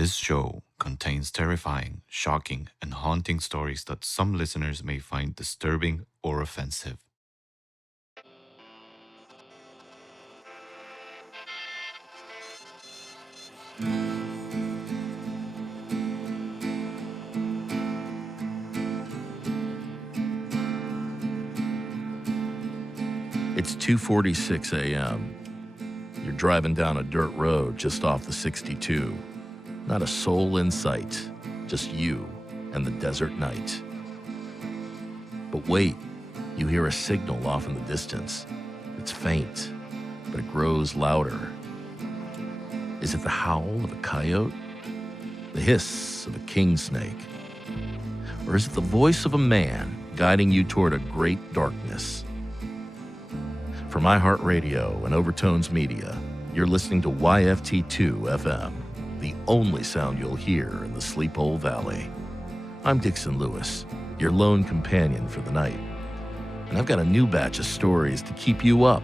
This show contains terrifying, shocking, and haunting stories that some listeners may find disturbing or offensive. It's 2:46 a.m. You're driving down a dirt road just off the 62. Not a soul in sight, just you and the desert night. But wait, you hear a signal off in the distance. It's faint, but it grows louder. Is it the howl of a coyote? The hiss of a king snake? Or is it the voice of a man guiding you toward a great darkness? From iHeartRadio and Overtones Media, you're listening to YFT2 FM, the only sound you'll hear in the Sleep Hole Valley. I'm Dixon Lewis, your lone companion for the night. And I've got a new batch of stories to keep you up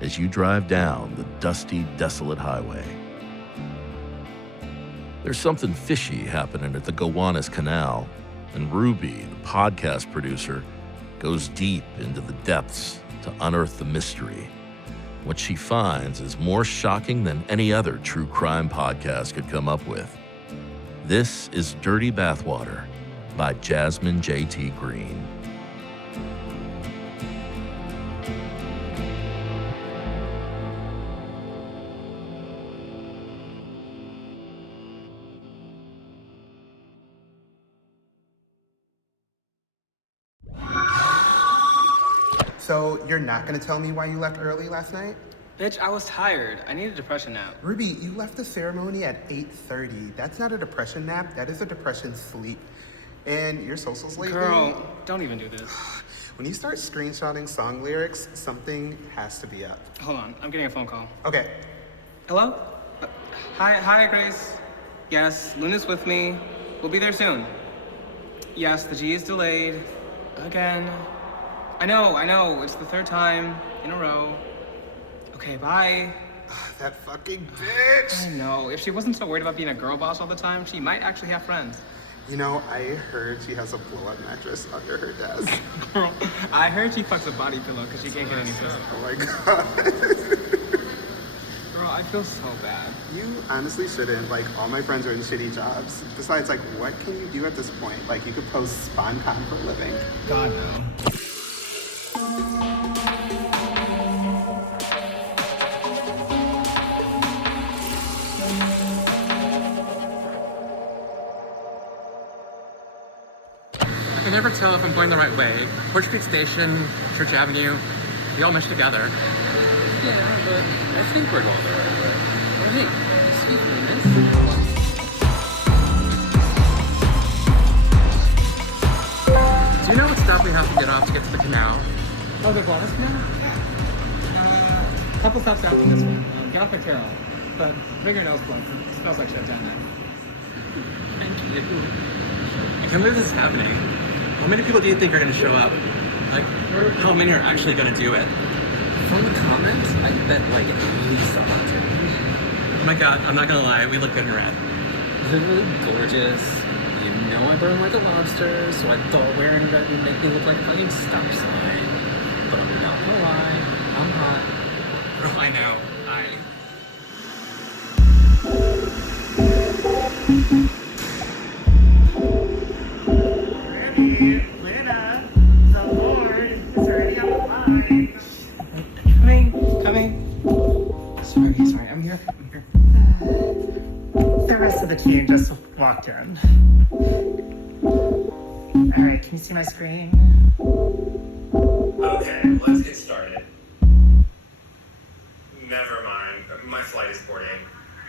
as you drive down the dusty, desolate highway. There's something fishy happening at the Gowanus Canal, and Ruby, the podcast producer, goes deep into the depths to unearth the mystery. What she finds is more shocking than any other true crime podcast could come up with. This is Dirty Bathwater by Jazmine J.T. Green. So, you're not gonna tell me why you left early last night? Bitch, I was tired. I need a depression nap. Ruby, you left the ceremony at 8:30. That's not a depression nap, that is a depression sleep. And your socials lately? Girl, don't even do this. When you start screenshotting song lyrics, something has to be up. Hold on, I'm getting a phone call. Okay. Hello? Hi, Grace. Yes, Luna's with me. We'll be there soon. Yes, the G is delayed. Again. I know. It's the third time in a row. Okay, bye. That fucking bitch! I know. If she wasn't so worried about being a girl boss all the time, she might actually have friends. You know, I heard she has a blow-up mattress under her desk. Girl, I heard she fucks a body pillow because she can't get any pussy. Oh my god. Girl, I feel so bad. You honestly shouldn't. Like, all my friends are in shitty jobs. Besides, like, what can you do at this point? Like, you could post SponCon for a living. God, no. I can never tell if I'm going the right way. Portuguese Station, Church Avenue, they all mesh together. Yeah, but I think we're going the right way. Oh, hey, excuse me, miss. Do you know what stop we have to get off to get to the canal? Oh, the Gowanus Canal? Yeah. Couple stops down from this one. Get off McCarroll. But bring your nose plugged. It smells like shit down there. Thank you. I can't believe this is happening. How many people do you think are going to show up? Like, how many are actually going to do it? From the comments, I bet like at least 100. Oh my god, I'm not going to lie, we look good in red. They're really gorgeous. You know I burn like a lobster, so I thought wearing red would make me look like a fucking stop sign. But I'm not gonna lie, I'm hot. Oh, I know. Luna, the Lord is already on the line. Coming. Sorry, I'm here. The rest of the team just walked in. Alright, can you see my screen? Okay, let's get started. Never mind. My flight is boarding.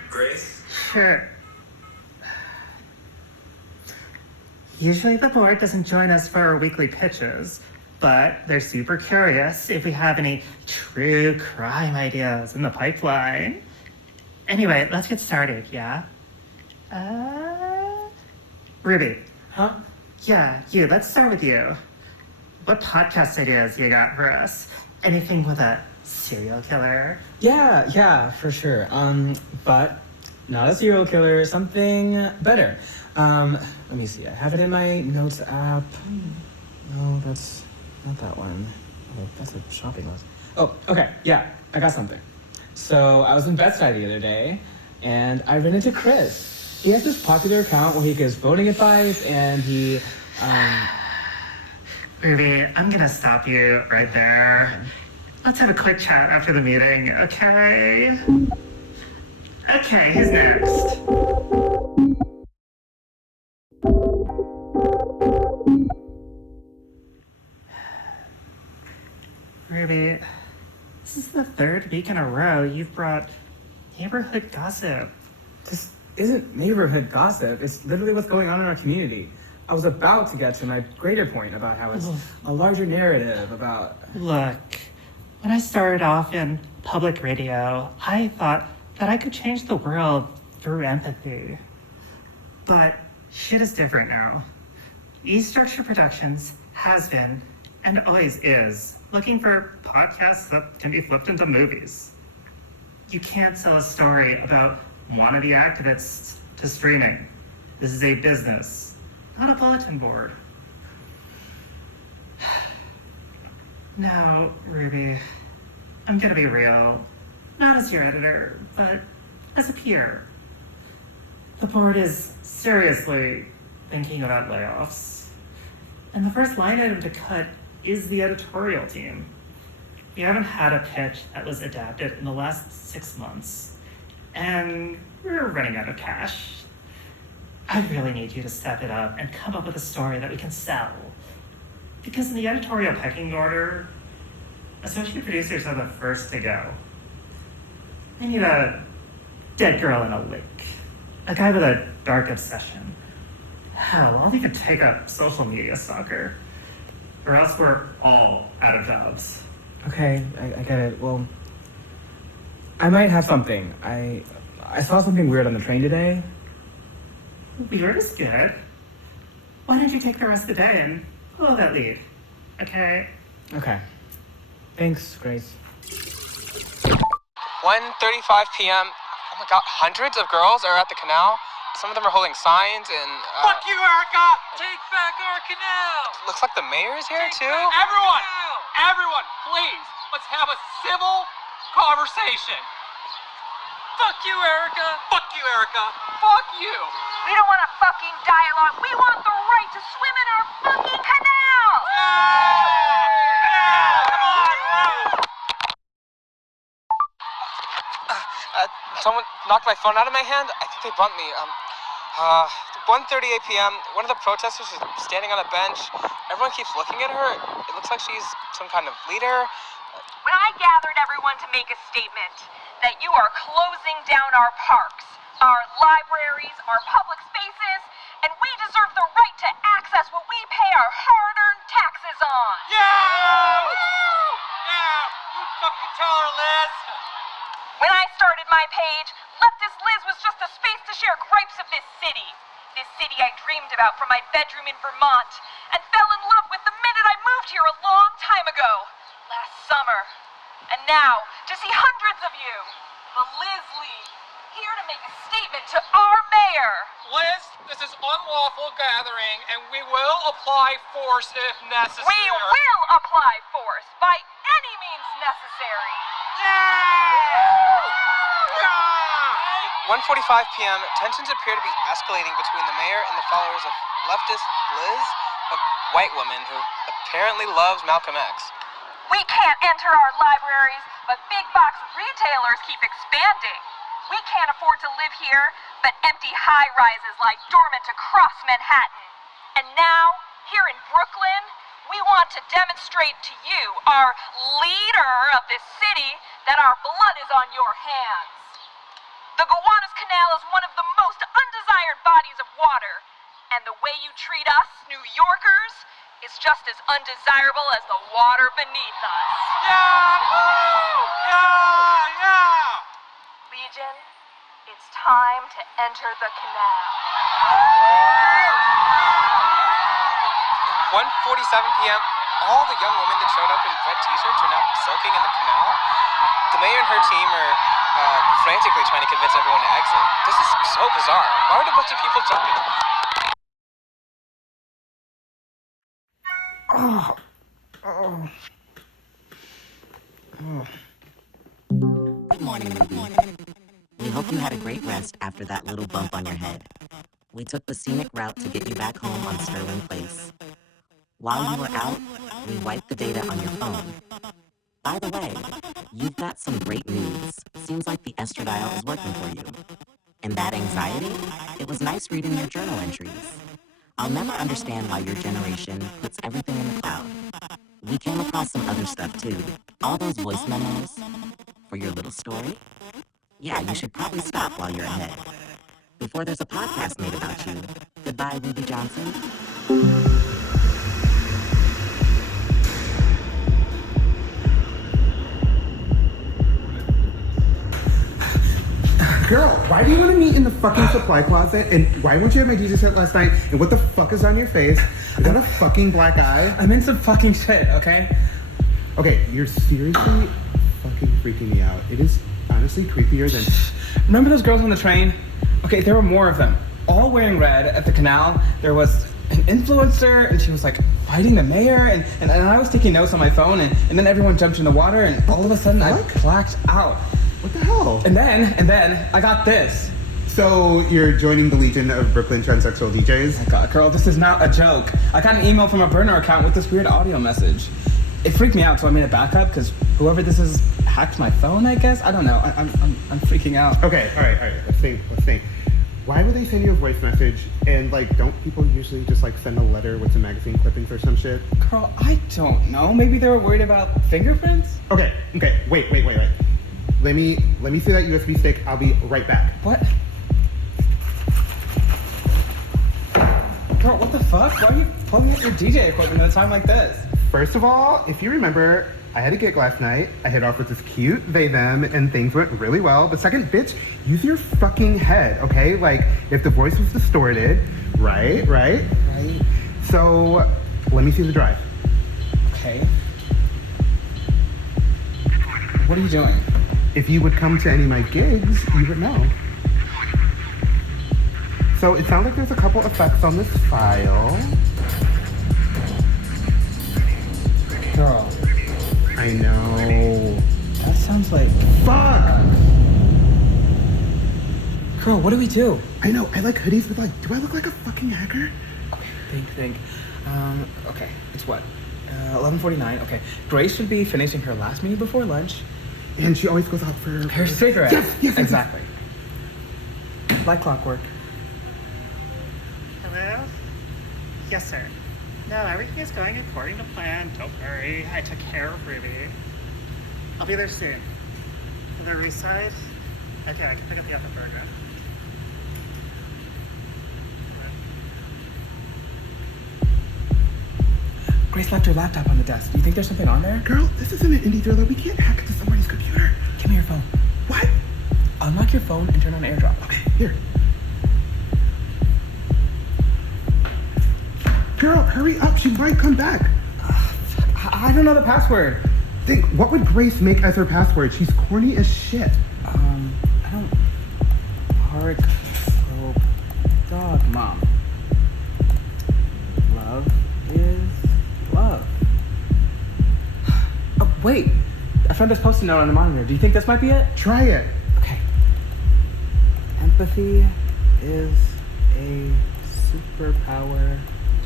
Grace? Sure. Usually the board doesn't join us for our weekly pitches, but they're super curious if we have any true crime ideas in the pipeline. Anyway, let's get started, yeah? Ruby. Huh? Yeah, let's start with you. What podcast ideas you got for us? Anything with a serial killer? Yeah, for sure. But Not a serial killer, something better. Let me see. I have it in my notes app. No, that's not that one. Oh, that's a shopping list. Oh, okay. Yeah, I got something. So I was in Bed-Stuy the other day, and I ran into Chris. He has this popular account where he gives voting advice, and he, Ruby, I'm gonna stop you right there. Let's have a quick chat after the meeting, okay? Okay, who's next? Ruby, this is the third week in a row you've brought neighborhood gossip. This isn't neighborhood gossip. It's literally what's going on in our community. I was about to get to my greater point about how it's a larger narrative about... Look, when I started off in public radio, I thought that I could change the world through empathy. But shit is different now. E-Structure Productions has been, and always is, looking for podcasts that can be flipped into movies. You can't sell a story about wannabe activists to streaming. This is a business, not a bulletin board. Now, Ruby, I'm gonna be real. Not as your editor, but as a peer. The board is seriously thinking about layoffs. And the first line item to cut is the editorial team. We haven't had a pitch that was adapted in the last 6 months. And we're running out of cash. I really need you to step it up and come up with a story that we can sell. Because in the editorial pecking order, associate producers are the first to go. I need a dead girl in a lake. A guy with a dark obsession. Hell, I'll even take up social media soccer. Or else we're all out of jobs. Okay, I get it. Well, I might have something. I saw something weird on the train today. Weird is good. Why don't you take the rest of the day and follow that lead? Okay? Okay. Thanks, Grace. 1:35 p.m. Oh my god, hundreds of girls are at the canal. Some of them are holding signs and... Fuck you, Ericka! Take back our canal! Looks like the mayor's here too? Everyone, please, let's have a civil conversation. Fuck you, Ericka! Fuck you, Ericka! Fuck you! We don't want a fucking dialogue. We want the right to swim in our fucking canal! Someone knocked my phone out of my hand. I think they bumped me. 1:38 p.m. One of the protesters is standing on a bench. Everyone keeps looking at her. It looks like she's some kind of leader. When I gathered everyone to make a statement that you are closing down our parks, our libraries, our public spaces, and we deserve the right to access what we pay our hard-earned taxes on. Yeah! Yeah! You fucking tell her, Liz! When I started my page, Leftist Liz was just a space to share gripes of this city. This city I dreamed about from my bedroom in Vermont and fell in love with the minute I moved here a long time ago, last summer. And now, to see hundreds of you, the Liz League, here to make a statement to our mayor. Liz, this is unlawful gathering, and we will apply force if necessary. We will apply force by any means necessary. 1:45 p.m. Tensions appear to be escalating between the mayor and the followers of Leftist Liz, a white woman who apparently loves Malcolm X. We can't enter our libraries, but big box retailers keep expanding. We can't afford to live here, but empty high-rises lie dormant across Manhattan. And now, here in Brooklyn, we want to demonstrate to you, our leader of this city, that our blood is on your hands. The Gowanus Canal is one of the most undesired bodies of water, and the way you treat us, New Yorkers, is just as undesirable as the water beneath us. Yeah! Legion, it's time to enter the canal. 1:47 p.m. all the young women that showed up in red t-shirts are now soaking in the canal. The mayor and her team are frantically trying to convince everyone to exit. This is so bizarre. Why would a bunch of people jump in? Good morning, Ruby. We hope you had a great rest after that little bump on your head. We took the scenic route to get you back home on Sterling Place. While you were out, we wiped the data on your phone. By the way, you've got some great news. Seems like the estradiol is working for you. And that anxiety? It was nice reading your journal entries. I'll never understand why your generation puts everything in the cloud. We came across some other stuff too. All those voice memos for your little story. Yeah, you should probably stop while you're ahead. Before there's a podcast made about you. Goodbye, Ruby Johnson. Girl, why do you want to meet in the fucking supply closet? And why weren't you at my DJ set last night? And what the fuck is on your face? Is that a fucking black eye? I'm in some fucking shit, okay? Okay, you're seriously fucking freaking me out. It is honestly creepier than... Remember those girls on the train? Okay, there were more of them. All wearing red at the canal. There was an influencer, and she was like fighting the mayor, and I was taking notes on my phone, and then everyone jumped in the water, and all of a sudden I blacked out. What the hell? And then I got this. So you're joining the Legion of Brooklyn Transsexual DJs? Oh my god, girl, this is not a joke. I got an email from a burner account with this weird audio message. It freaked me out, so I made a backup because whoever this is hacked my phone, I guess. I don't know. I'm freaking out. Okay, all right. Let's think. Why would they send you a voice message? And like, don't people usually just like send a letter with some magazine clippings or some shit? Girl, I don't know. Maybe they were worried about fingerprints? Okay. Wait. Let me see that USB stick. I'll be right back. What? Girl, what the fuck? Why are you pulling out your DJ equipment at a time like this? First of all, if you remember, I had a gig last night. I hit off with this cute they-them, and things went really well. But second, bitch, use your fucking head, okay? Like, if the voice was distorted, right? So, let me see the drive. Okay. What are you doing? If you would come to any of my gigs, you would know. So it sounds like there's a couple effects on this file. Girl. I know. That sounds like... Fuck! Girl, what do we do? I know, I like hoodies with like, do I look like a fucking hacker? Okay, think. Okay, it's what? 11:49, okay. Grace should be finishing her last meeting before lunch. And she always goes out for her cigarette. Yes. Exactly. Like clockwork. Hello? Yes, sir. No, everything is going according to plan. Don't worry. I took care of Ruby. I'll be there soon. On the east side? Okay, I can pick up the upper burger. Grace left her laptop on the desk. Do you think there's something on there? Girl, this isn't an indie thriller. We can't hack into somebody's computer. Give me your phone. What? Unlock your phone and turn on AirDrop. Okay, here. Girl, hurry up. She might come back. I don't know the password. Think, what would Grace make as her password? She's corny as shit. I don't... Park, rope, dog, mom. Love is love. Oh, wait. I found this post-it note on the monitor. Do you think this might be it? Try it. Okay. Empathy is a superpower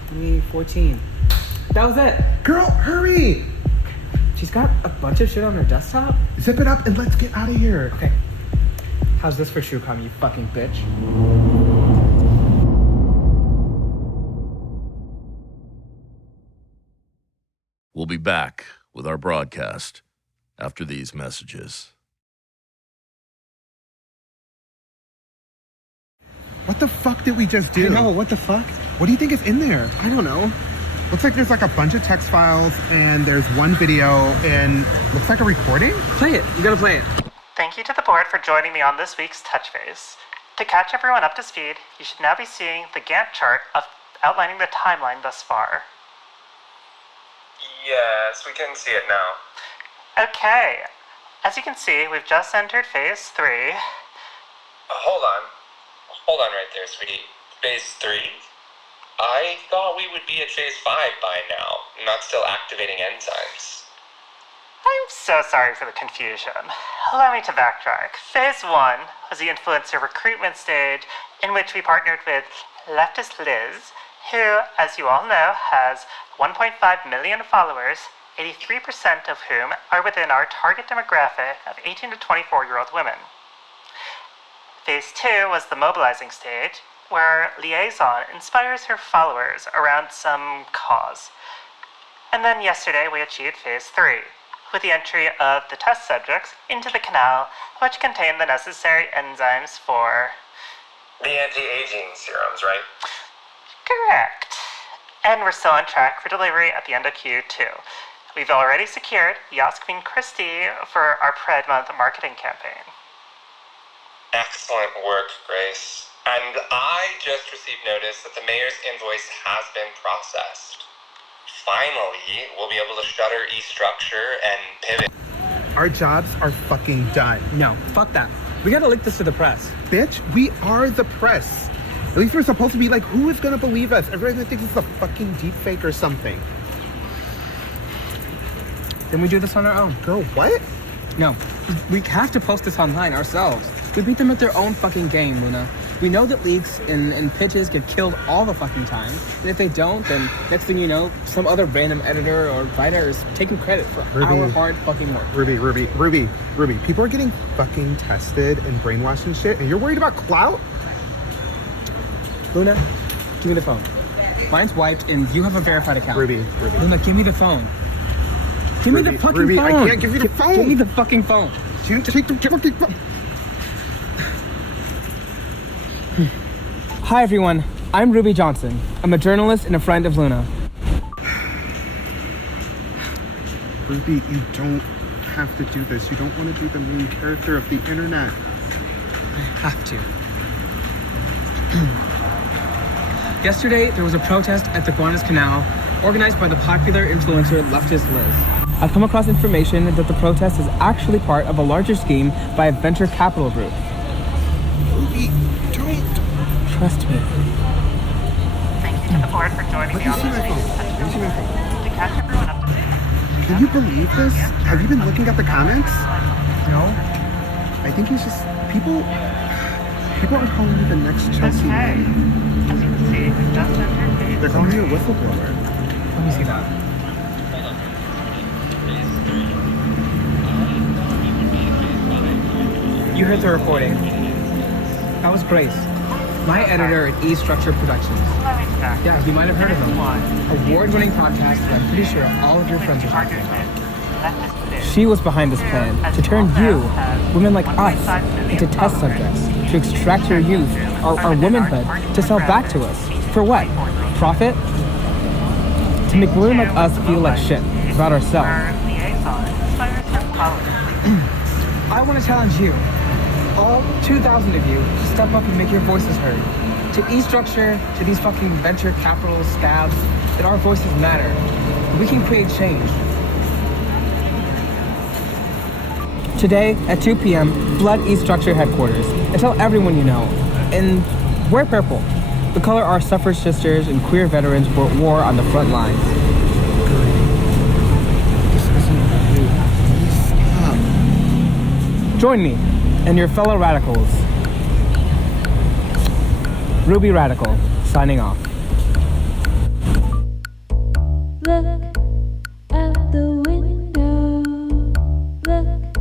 2014. That was it. Girl, hurry. She's got a bunch of shit on her desktop. Zip it up and let's get out of here. Okay. How's this for ShoeCom, you fucking bitch? We'll be back with our broadcast after these messages. What the fuck did we just do? I know, what the fuck? What do you think is in there? I don't know. Looks like there's like a bunch of text files and there's one video and looks like a recording? Play it. You gotta play it. Thank you to the board for joining me on this week's Touch Base. To catch everyone up to speed, you should now be seeing the Gantt chart of outlining the timeline thus far. Yes, we can see it now. Okay. As you can see, we've just entered phase 3. Hold on. Hold on right there, sweetie. Phase 3? I thought we would be at phase 5 by now, not still activating enzymes. I'm so sorry for the confusion. Allow me to backtrack. Phase 1 was the influencer recruitment stage in which we partnered with Leftist Liz, who, as you all know, has 1.5 million followers, 83% of whom are within our target demographic of 18 to 24-year-old women. Phase 2 was the mobilizing stage, where Liaison inspires her followers around some cause. And then yesterday we achieved phase 3, with the entry of the test subjects into the canal, which contained the necessary enzymes for... The anti-aging serums, right? Correct. And we're still on track for delivery at the end of Q2. We've already secured Yas Queen Christie for our Pred Month marketing campaign. Excellent work, Grace. And I just received notice that the mayor's invoice has been processed. Finally, we'll be able to shutter E-Structure and pivot. Our jobs are fucking done. No, fuck that. We gotta leak this to the press. Bitch, we are the press. At least we're supposed to be like, who is gonna believe us? Everybody thinks it's a fucking deep fake or something. Then we do this on our own. Girl, what? No, we have to post this online ourselves. We beat them at their own fucking game, Luna. We know that leaks and pitches get killed all the fucking time. And if they don't, then next thing you know, some other random editor or writer is taking credit for our hard fucking work. Ruby. People are getting fucking tested and brainwashed and shit, and you're worried about clout? Luna, give me the phone. Mine's wiped and you have a verified account. Ruby. Luna, give me the phone. Give me the fucking Ruby, phone. I can't give you the phone. Give me the fucking phone. You take the fucking phone. Hi everyone, I'm Ruby Johnson. I'm a journalist and a friend of Luna. Ruby, you don't have to do this. You don't want to be the main character of the internet. I have to. Yesterday, there was a protest at the Guanas Canal organized by the popular influencer Leftist Liz. I've come across information that the protest is actually part of a larger scheme by a venture capital group. Ruby, don't. Trust me. Thank you to the board for joining me on this week's to catch everyone up to date. Can you believe this? Have you been looking at the comments? No. I think it's just people are calling you the next Chelsea. Okay. As you can see, we've just entered phase. They're calling you a whistleblower. Let me see that. You heard the recording. That was Grace, my editor at E-Structure Productions. Yeah, you might have heard of them. Award-winning podcast that I'm pretty sure all of your friends are talking about. She was behind this plan to turn you, women like us, into test subjects, to extract your youth, our womanhood, to sell back to us. For what? Profit? To make women like us feel like shit about ourselves. I want to challenge you, all 2,000 of you, to step up and make your voices heard. To E-Structure, to these fucking venture capital scabs, that our voices matter. We can create change. Today, at 2 p.m., flood E-Structure headquarters and tell everyone you know. And wear purple, the color our suffrage sisters and queer veterans wore on the front lines. Join me and your fellow radicals. Ruby Radical, signing off. Look out the window. Look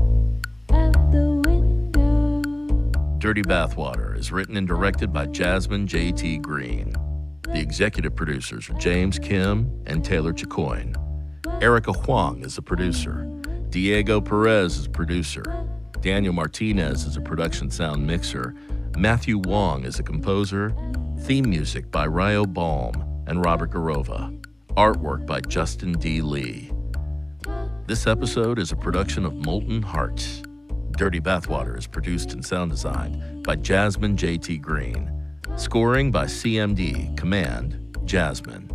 out the window. Dirty Bathwater is written and directed by Jazmine J.T. Green. The executive producers are James Kim and Taylor Chicoine. Ericka Huang is the producer. Diego Perez is producer. Daniel Martinez is a production sound mixer. Matthew Wang is a composer. Theme music by Ryo Balm and Robert Garova. Artwork by Justin D. Lee. This episode is a production of Molten Heart. Dirty Bathwater is produced and sound designed by Jazmine J.T. Green. Scoring by CMD, Command, Jazmine.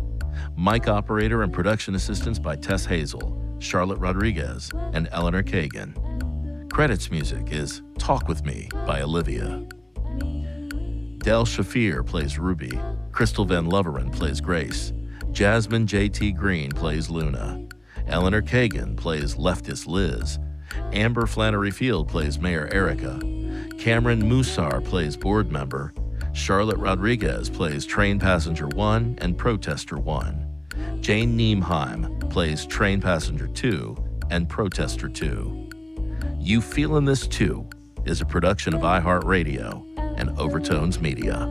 Mic operator and production assistants by Tess Hazel, Sharlot Rodriguez, and Eleanor Kagan. Credits music is Talk With Me by Olivia. Del Shaphir plays Ruby. Crystal Van Loveren plays Grace. Jazmine J.T. Green plays Luna. Eleanor Kagan plays Leftist Liz. Amber Flannery Field plays Mayor Ericka. Cameron Mussar plays board member. Sharlot Rodriguez plays Train Passenger 1 and Protester 1. Jane Niemheim plays Train Passenger 2 and Protester 2. You Feelin' This Too is a production of iHeartRadio and Overtones Media.